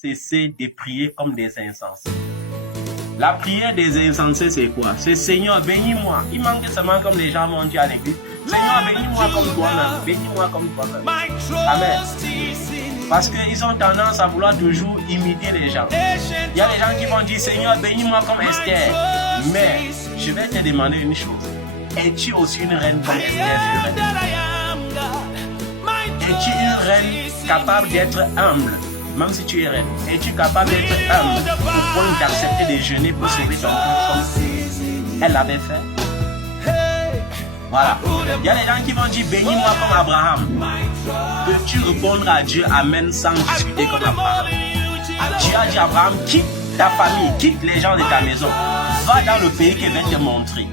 cesser de prier comme des insensés. La prière des insensés, c'est quoi? C'est Seigneur, bénis-moi. Il manque seulement comme les gens m'ont dit à l'église. Seigneur, bénis-moi comme toi-même. Bénis-moi comme toi-même. Amen. Parce qu'ils ont tendance à vouloir toujours imiter les gens. Il y a des gens qui vont dire, Seigneur, bénis-moi comme Esther. Mais je vais te demander une chose. Es-tu aussi une reine comme Esther fut reine? Es-tu une reine capable d'être humble? Même si tu es reine, es-tu capable d'être humble au point d'accepter de jeûner pour sauver ton peuple comme elle l'avait fait? Voilà. Il y a des gens qui vont dire bénis-moi comme Abraham. Peux-tu répondre à Dieu Amen sans discuter comme Abraham? Dieu a dit à Abraham, quitte ta famille, quitte les gens de ta maison, va dans le pays que je vais te montrer.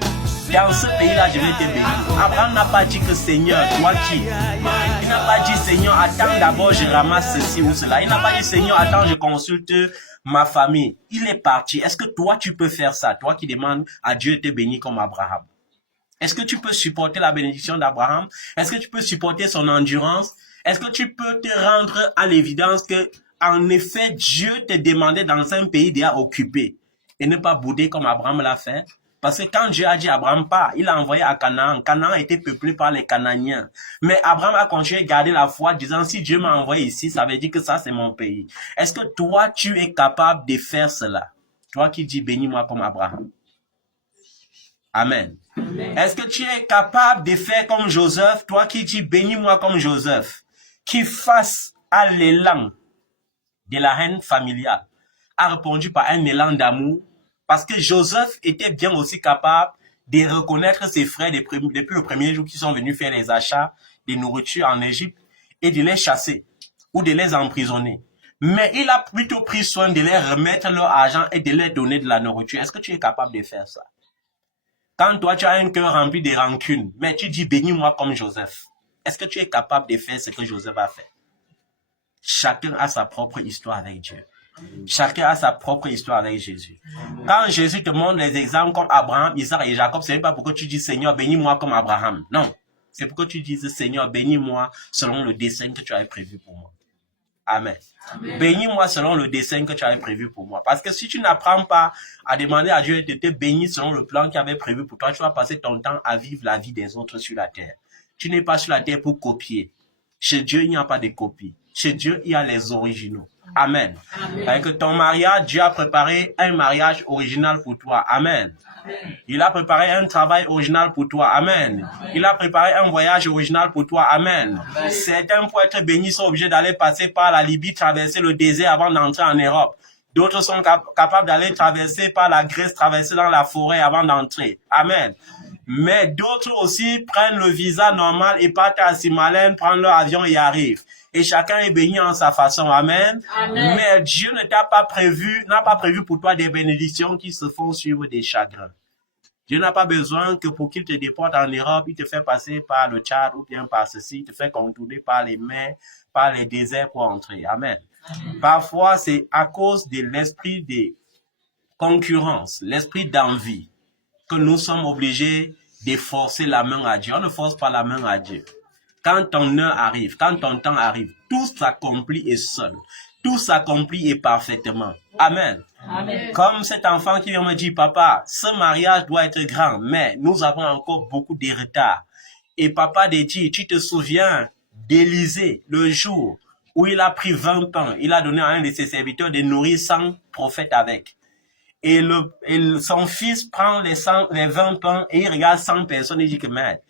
Dans ce pays-là, je vais te bénir. Abraham n'a pas dit que Seigneur, toi qui? Il n'a pas dit Seigneur, attends d'abord, je ramasse ceci ou cela. Il n'a pas dit Seigneur, attends, je consulte ma famille. Il est parti. Est-ce que toi, tu peux faire ça? Toi qui demandes à Dieu de te bénir comme Abraham. Est-ce que tu peux supporter la bénédiction d'Abraham? Est-ce que tu peux supporter son endurance? Est-ce que tu peux te rendre à l'évidence que, en effet, Dieu te demandait dans un pays déjà occupé et ne pas bouder comme Abraham l'a fait? Parce que quand Dieu a dit à Abraham pas, il a envoyé à Canaan. Canaan a été peuplé par les Canaaniens. Mais Abraham a continué à garder la foi, disant si Dieu m'a envoyé ici, ça veut dire que ça c'est mon pays. Est-ce que toi tu es capable de faire cela? Toi qui dis bénis-moi comme Abraham. Amen. Amen. Est-ce que tu es capable de faire comme Joseph? Toi qui dis bénis-moi comme Joseph. Qui face à l'élan de la haine familiale a répondu par un élan d'amour. Parce que Joseph était bien aussi capable de reconnaître ses frères depuis le premier jour qu'ils sont venus faire les achats de nourriture en Égypte et de les chasser ou de les emprisonner. Mais il a plutôt pris soin de les remettre leur argent et de leur donner de la nourriture. Est-ce que tu es capable de faire ça? Quand toi, tu as un cœur rempli de rancune, mais tu dis bénis-moi comme Joseph. Est-ce que tu es capable de faire ce que Joseph a fait? Chacun a sa propre histoire avec Dieu. Chacun a sa propre histoire avec Jésus. Quand Jésus te montre les exemples comme Abraham, Isaac et Jacob, ce n'est pas pour que tu dis Seigneur, bénis-moi comme Abraham. Non. C'est pour que tu dises Seigneur, bénis-moi selon le dessein que tu avais prévu pour moi. Amen. Amen. Bénis-moi selon le dessein que tu avais prévu pour moi. Parce que si tu n'apprends pas à demander à Dieu de te bénir selon le plan qu'il avait prévu pour toi, tu vas passer ton temps à vivre la vie des autres sur la terre. Tu n'es pas sur la terre pour copier. Chez Dieu, il n'y a pas de copie. Chez Dieu, il y a les originaux. Amen. Amen. Avec ton mariage, Dieu a préparé un mariage original pour toi. Amen. Amen. Il a préparé un travail original pour toi. Amen. Amen. Il a préparé un voyage original pour toi. Amen. Amen. Certains pour être bénis sont obligés d'aller passer par la Libye, traverser le désert avant d'entrer en Europe. D'autres sont capables d'aller traverser par la Grèce, traverser dans la forêt avant d'entrer. Amen. Mais d'autres aussi prennent le visa normal et partent à Simalène, prennent leur avion et arrivent. Et chacun est béni en sa façon. Amen. Amen. Mais Dieu n'a pas prévu pour toi des bénédictions qui se font suivre des chagrins. Dieu n'a pas besoin que pour qu'il te déporte en Europe, il te fait passer par le Tchad ou bien par ceci, il te fait contourner par les mers, par les déserts pour entrer. Amen. Amen. Parfois, c'est à cause de l'esprit de concurrence, l'esprit d'envie, que nous sommes obligés de forcer la main à Dieu. On ne force pas la main à Dieu. Quand ton heure arrive, quand ton temps arrive, tout s'accomplit et seul. Tout s'accomplit et parfaitement. Amen. Amen. Comme cet enfant qui vient me dire, papa, ce mariage doit être grand, mais nous avons encore beaucoup de retard. Et papa de dire, tu te souviens d'Élisée, le jour où il a pris 20 pains, il a donné à un de ses serviteurs de nourrir 100 prophètes avec. Et son fils prend les 20 pains et il regarde 100 personnes et dit que, maître,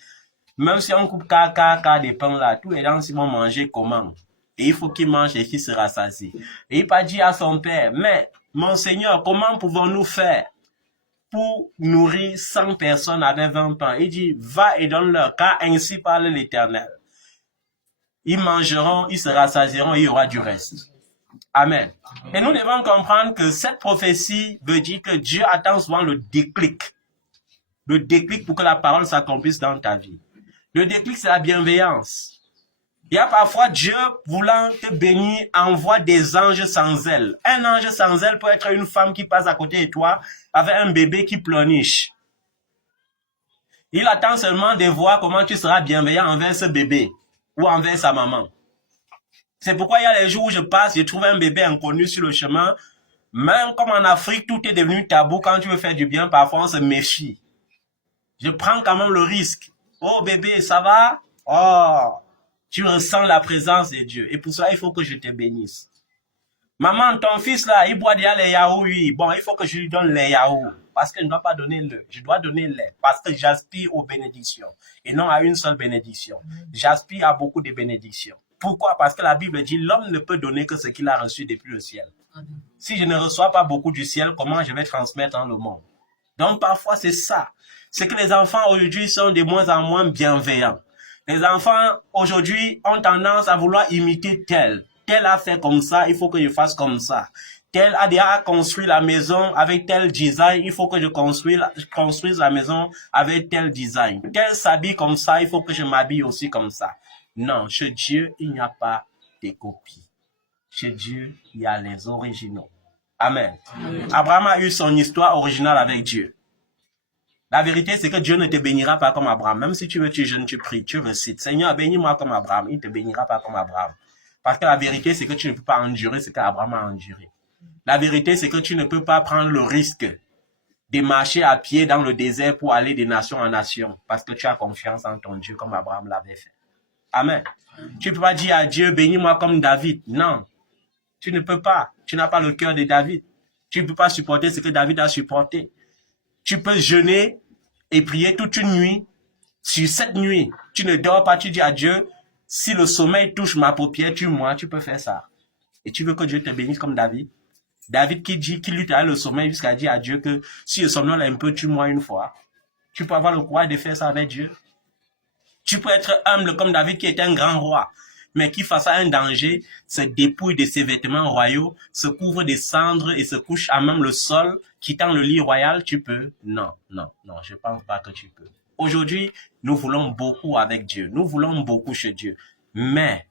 même si on coupe car des pains là, tous les gens vont manger comment? Et il faut qu'il mange et qu'il se rassasie. Et il pas dit à son père, mais mon Seigneur, comment pouvons-nous faire pour nourrir 100 personnes avec 20 pains? Il dit, va et donne-leur, car ainsi parle l'Éternel. Ils mangeront, ils se rassasieront et il y aura du reste. Amen. Et nous devons comprendre que cette prophétie veut dire que Dieu attend souvent le déclic. Le déclic pour que la parole s'accomplisse dans ta vie. Le déclic, c'est la bienveillance. Il y a parfois Dieu, voulant te bénir, envoie des anges sans ailes. Un ange sans ailes peut être une femme qui passe à côté de toi avec un bébé qui pleurniche. Il attend seulement de voir comment tu seras bienveillant envers ce bébé ou envers sa maman. C'est pourquoi il y a les jours où je passe, je trouve un bébé inconnu sur le chemin. Même comme en Afrique, tout est devenu tabou. Quand tu veux faire du bien, parfois on se méfie. Je prends quand même le risque. Oh bébé, ça va? Oh, tu ressens la présence de Dieu. Et pour ça, il faut que je te bénisse. Maman, ton fils là, il boit déjà les yaourts, oui. Bon, il faut que je lui donne les yaourts. Parce que je ne dois pas donner le. Je dois donner les. Parce que j'aspire aux bénédictions. Et non à une seule bénédiction. J'aspire à beaucoup de bénédictions. Pourquoi? Parce que la Bible dit, l'homme ne peut donner que ce qu'il a reçu depuis le ciel. Si je ne reçois pas beaucoup du ciel, comment je vais transmettre dans le monde? Donc parfois c'est ça. C'est que les enfants aujourd'hui sont de moins en moins bienveillants. Les enfants aujourd'hui ont tendance à vouloir imiter tel. Tel a fait comme ça, il faut que je fasse comme ça. Tel a déjà construit la maison avec tel design, il faut que je construise la maison avec tel design. Tel s'habille comme ça, il faut que je m'habille aussi comme ça. Non, chez Dieu, il n'y a pas de copies. Chez Dieu, il y a les originaux. Amen. Amen. Abraham a eu son histoire originale avec Dieu. La vérité, c'est que Dieu ne te bénira pas comme Abraham. Même si tu veux, tu jeûnes, tu pries, tu récites. Seigneur, bénis-moi comme Abraham. Il ne te bénira pas comme Abraham. Parce que la vérité, c'est que tu ne peux pas endurer ce qu'Abraham a enduré. La vérité, c'est que tu ne peux pas prendre le risque de marcher à pied dans le désert pour aller de nation en nation. Parce que tu as confiance en ton Dieu comme Abraham l'avait fait. Amen. Tu ne peux pas dire à Dieu, bénis-moi comme David. Non. Tu ne peux pas. Tu n'as pas le cœur de David. Tu ne peux pas supporter ce que David a supporté. Tu peux jeûner et prier toute une nuit. Sur cette nuit, tu ne dors pas, tu dis à Dieu, si le sommeil touche ma paupière, tue-moi, tu peux faire ça. Et tu veux que Dieu te bénisse comme David? David qui lutte avec le sommeil jusqu'à dire à Dieu que si je somnole un peu, tue-moi une fois. Tu peux avoir le courage de faire ça avec Dieu. Tu peux être humble comme David qui était un grand roi, mais qui face à un danger se dépouille de ses vêtements royaux, se couvre de cendres et se couche à même le sol, quittant le lit royal. Tu peux? Non, non, non, je pense pas que tu peux. Aujourd'hui, nous voulons beaucoup avec Dieu, nous voulons beaucoup chez Dieu, mais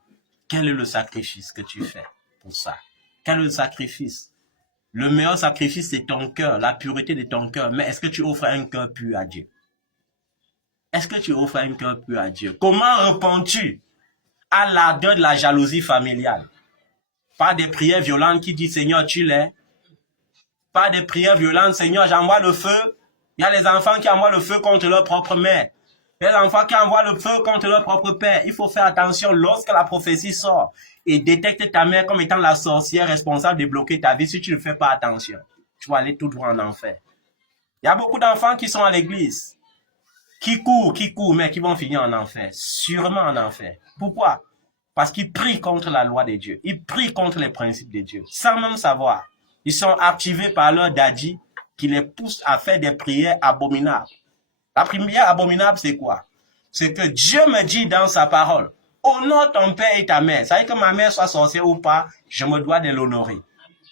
quel est le sacrifice que tu fais pour ça? Quel est le sacrifice? Le meilleur sacrifice, c'est ton cœur, la pureté de ton cœur, mais est-ce que tu offres un cœur pur à Dieu? Est-ce que tu offres un cœur pur à Dieu? Comment réponds-tu à l'ardeur de la jalousie familiale? Pas des prières violentes qui disent Seigneur, tue-les. Pas des prières violentes, Seigneur, j'envoie le feu. Il y a les enfants qui envoient le feu contre leur propre mère. Les enfants qui envoient le feu contre leur propre père. Il faut faire attention lorsque la prophétie sort et détecte ta mère comme étant la sorcière responsable de bloquer ta vie. Si tu ne fais pas attention, tu vas aller tout droit en enfer. Il y a beaucoup d'enfants qui sont à l'église, qui courent, mais qui vont finir en enfer. Sûrement en enfer. Pourquoi? Parce qu'ils prient contre la loi de Dieu. Ils prient contre les principes de Dieu, sans même savoir. Ils sont activés par leur daddy qui les pousse à faire des prières abominables. La prière abominable, c'est quoi? C'est que Dieu me dit dans sa parole, honore ton père et ta mère. Ça veut dire que ma mère soit sorcière ou pas, je me dois de l'honorer.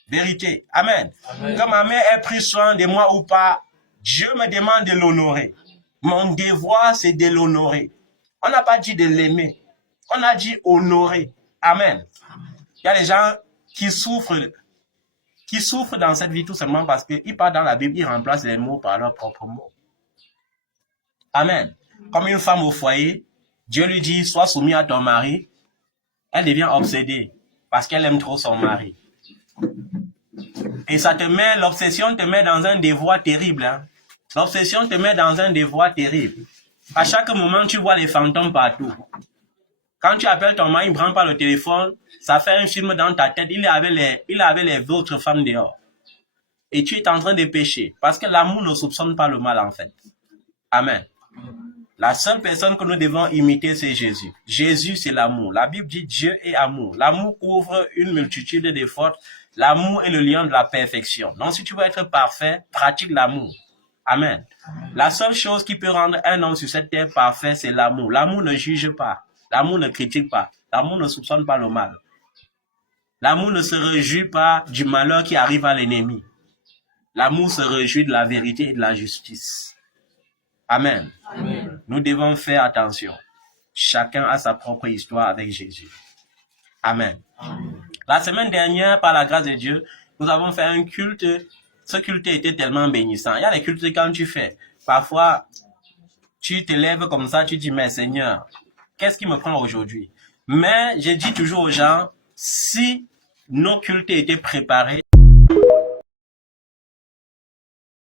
Vérité. Amen. Amen. Que ma mère ait pris soin de moi ou pas, Dieu me demande de l'honorer. Mon devoir, c'est de l'honorer. On n'a pas dit de l'aimer. On a dit honorer. Amen. Il y a des gens qui souffrent dans cette vie tout simplement parce qu'ils partent dans la Bible, ils remplacent les mots par leurs propres mots. Amen. Comme une femme au foyer, Dieu lui dit, sois soumis à ton mari. Elle devient obsédée parce qu'elle aime trop son mari. Et l'obsession te met dans un devoir terrible. Hein? L'obsession te met dans un devoir terrible. À chaque moment, tu vois les fantômes partout. Quand tu appelles ton mari, il ne prend pas le téléphone, ça fait un film dans ta tête. Il avait les autres femmes dehors. Et tu es en train de pécher. Parce que l'amour ne soupçonne pas le mal, en fait. Amen. La seule personne que nous devons imiter, c'est Jésus. Jésus, c'est l'amour. La Bible dit Dieu est amour. L'amour couvre une multitude de fautes. L'amour est le lien de la perfection. Donc, si tu veux être parfait, pratique l'amour. Amen. La seule chose qui peut rendre un homme sur cette terre parfait, c'est l'amour. L'amour ne juge pas. L'amour ne critique pas. L'amour ne soupçonne pas le mal. L'amour ne se réjouit pas du malheur qui arrive à l'ennemi. L'amour se réjouit de la vérité et de la justice. Amen. Amen. Nous devons faire attention. Chacun a sa propre histoire avec Jésus. Amen. Amen. La semaine dernière, par la grâce de Dieu, nous avons fait un culte. Ce culte était tellement bénissant. Il y a des cultes quand tu fais. Parfois, tu te lèves comme ça, tu dis, mais Seigneur, qu'est-ce qui me prend aujourd'hui? Mais je dis toujours aux gens, si nos cultes étaient préparés